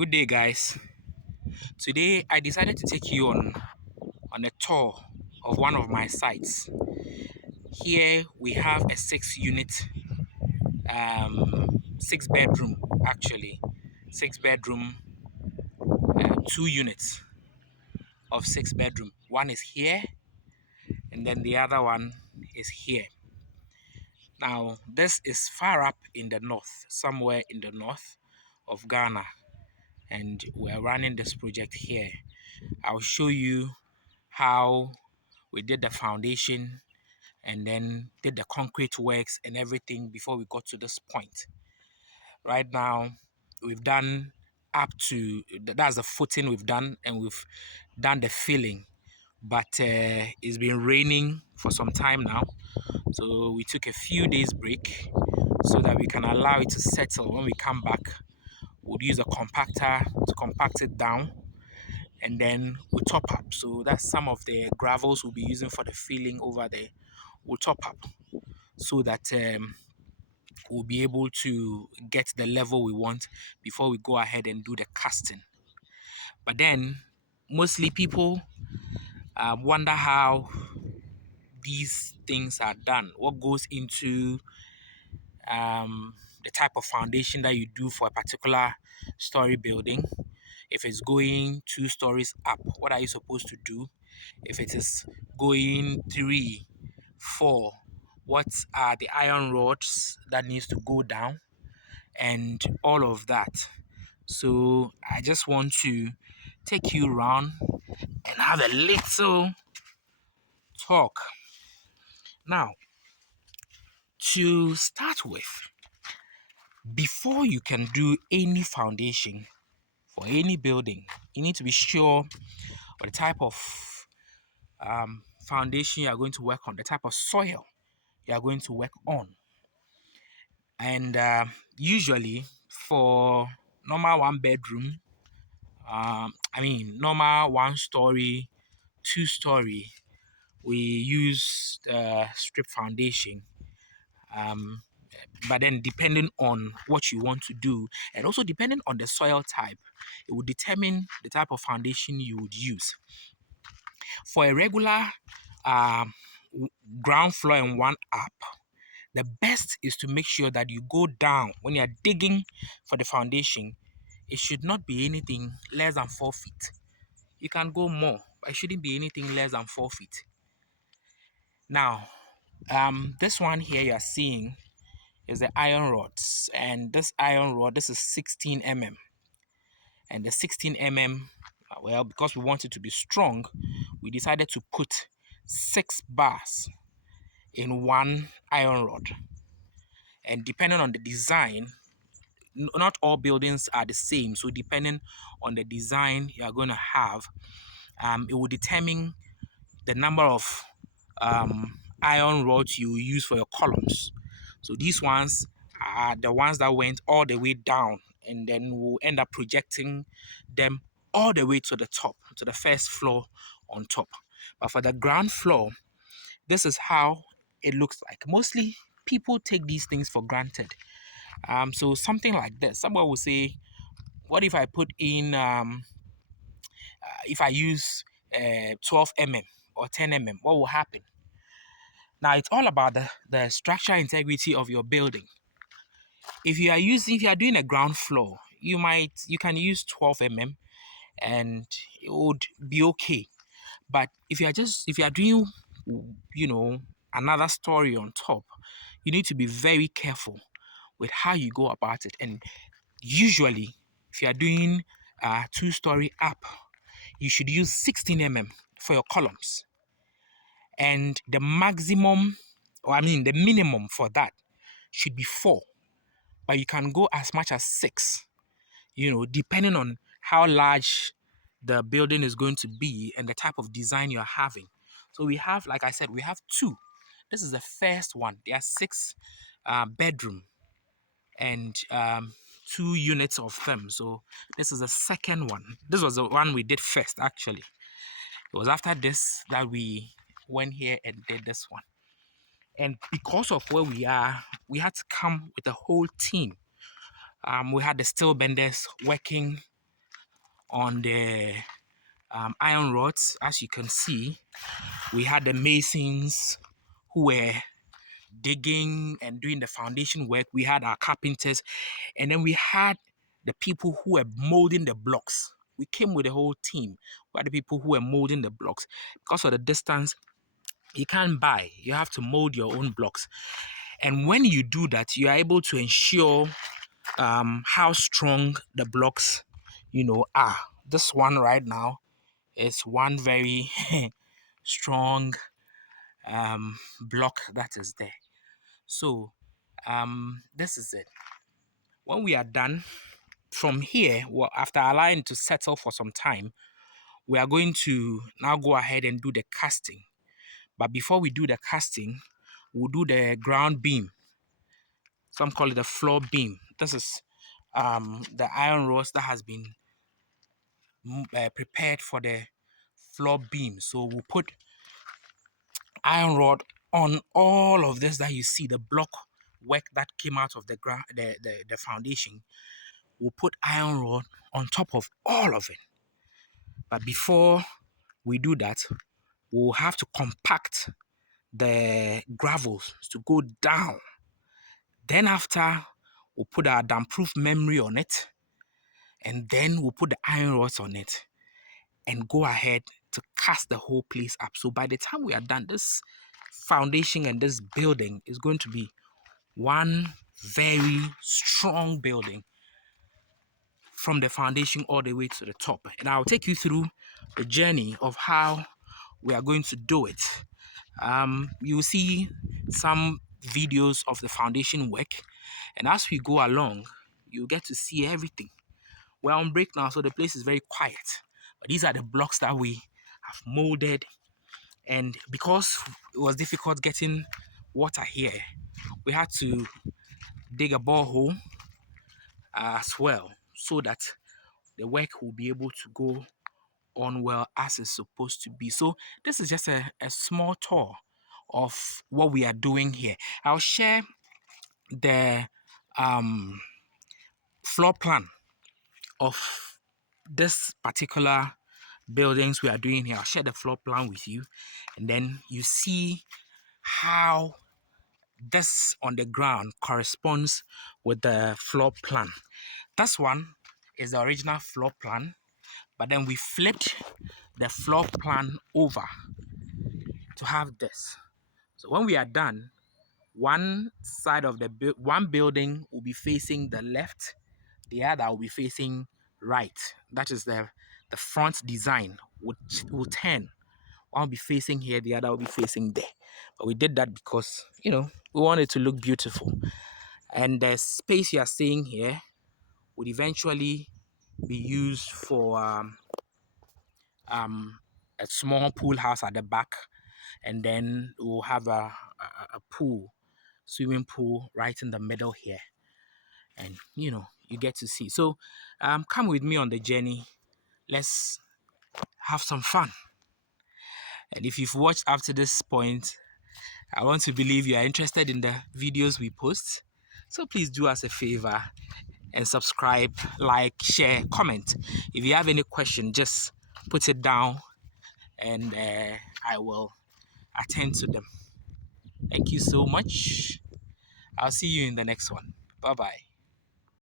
Good day, guys. Today I decided to take you on a tour of one of my sites. Here we have a six bedroom actually, six bedroom, 2 units of six bedroom. One is here, and then the other one is here. Now this is far up in the north, somewhere in the north of Ghana, and we're running this project here. I'll show you how we did the foundation and then did the concrete works and everything before we got to this point. Right now, we've done up to that's the footing we've done, and we've done the filling. But it's been raining for some time now, so we took a few days break so that we can allow it to settle. When we come back, we'll use a compactor to compact it down, and then we'll top up. So that's some of the gravels we'll be using for the filling over there. We'll top up so that we'll be able to get the level we want before we go ahead and do the casting. But then mostly people wonder how these things are done, what goes into the type of foundation that you do for a particular story building. If it's going 2 stories up, what are you supposed to do? If it is going 3, 4, what are the iron rods that needs to go down, and all of that. So I just want to take you around and have a little talk. Now, to start with, before you can do any foundation for any building, you need to be sure of the type of foundation you are going to work on, the type of soil you are going to work on. And usually for normal 1 bedroom, normal 1 story, 2 story, we use strip foundation. But then depending on what you want to do, and also depending on the soil type, it will determine the type of foundation you would use. For a regular ground floor and one up, the best is to make sure that you go down when you are digging for the foundation. It should not be anything less than 4 feet. You can go more, but it shouldn't be anything less than 4 feet. Now, this one here you are seeing is the iron rods, and this iron rod, this is 16 mm, and the 16 mm, well, because we want it to be strong, we decided to put 6 bars in one iron rod. And depending on the design, not all buildings are the same, so depending on the design you are going to have, it will determine the number of iron rods you use for your columns. So these ones are the ones that went all the way down, and then we'll end up projecting them all the way to the top, to the first floor on top. But for the ground floor, this is how it looks like. Mostly people take these things for granted. So something like this, someone will say, what if I put in if I use 12 mm or 10 mm, what will happen? Now it's all about the structural integrity of your building. If you are doing a ground floor, you can use 12 mm and it would be okay. But if you are doing, another story on top, you need to be very careful with how you go about it. And usually, if you are doing 2 story up, you should use 16 mm for your columns. And the minimum for that should be 4. But you can go as much as 6, depending on how large the building is going to be and the type of design you're having. So we have, like I said, we have 2. This is the first one. There are 6 bedroom and 2 units of them. So this is the second one. This was the one we did first, actually. It was after this that we went here and did this one. And because of where we are, we had to come with a whole team. We had the steel benders working on the iron rods. As you can see, we had the masons who were digging and doing the foundation work. We had our carpenters, and then we had the people who were molding the blocks. We came with the whole team. We had the people who were molding the blocks. Because of the distance, you can't buy. You have to mold your own blocks. And when you do that, you are able to ensure how strong the blocks, are. This one right now is one very strong block that is there. So this is it. When we are done from here, well, after allowing it to settle for some time, we are going to now go ahead and do the casting. But before we do the casting, we'll do the ground beam. Some call it the floor beam. This is the iron rods that has been prepared for the floor beam. So we'll put iron rod on all of this that you see, the block work that came out of the ground, the foundation. We'll put iron rod on top of all of it. But before we do that, we'll have to compact the gravels to go down. Then after, we'll put our damp-proof memory on it, and then we'll put the iron rods on it and go ahead to cast the whole place up. So by the time we are done, this foundation and this building is going to be one very strong building from the foundation all the way to the top. And I'll take you through the journey of how we are going to do it. You'll see some videos of the foundation work, and as we go along, you get to see everything. We're on break now, so the place is very quiet. But these are the blocks that we have molded, and because it was difficult getting water here, we had to dig a borehole as well, so that the work will be able to go on well as it's supposed to be. So this is just a small tour of what we are doing here. I'll share the floor plan of this particular buildings we are doing here. I'll share the floor plan with you, and then you see how this on the ground corresponds with the floor plan. This one is the original floor plan, but then we flipped the floor plan over to have this. So when we are done, one side of the one building will be facing the left, the other will be facing right. That is the front design will turn. One will be facing here, the other will be facing there. But we did that because, we want it to look beautiful. And the space you are seeing here would eventually be used for a small pool house at the back, and then we'll have a pool, swimming pool right in the middle here, and you get to see. So come with me on the journey. Let's have some fun. And if you've watched up to this point, I want to believe you are interested in the videos we post. So please do us a favor and subscribe, like, share, comment. If you have any question, just put it down and I will attend to them. Thank you so much. I'll see you in the next one. Bye-bye.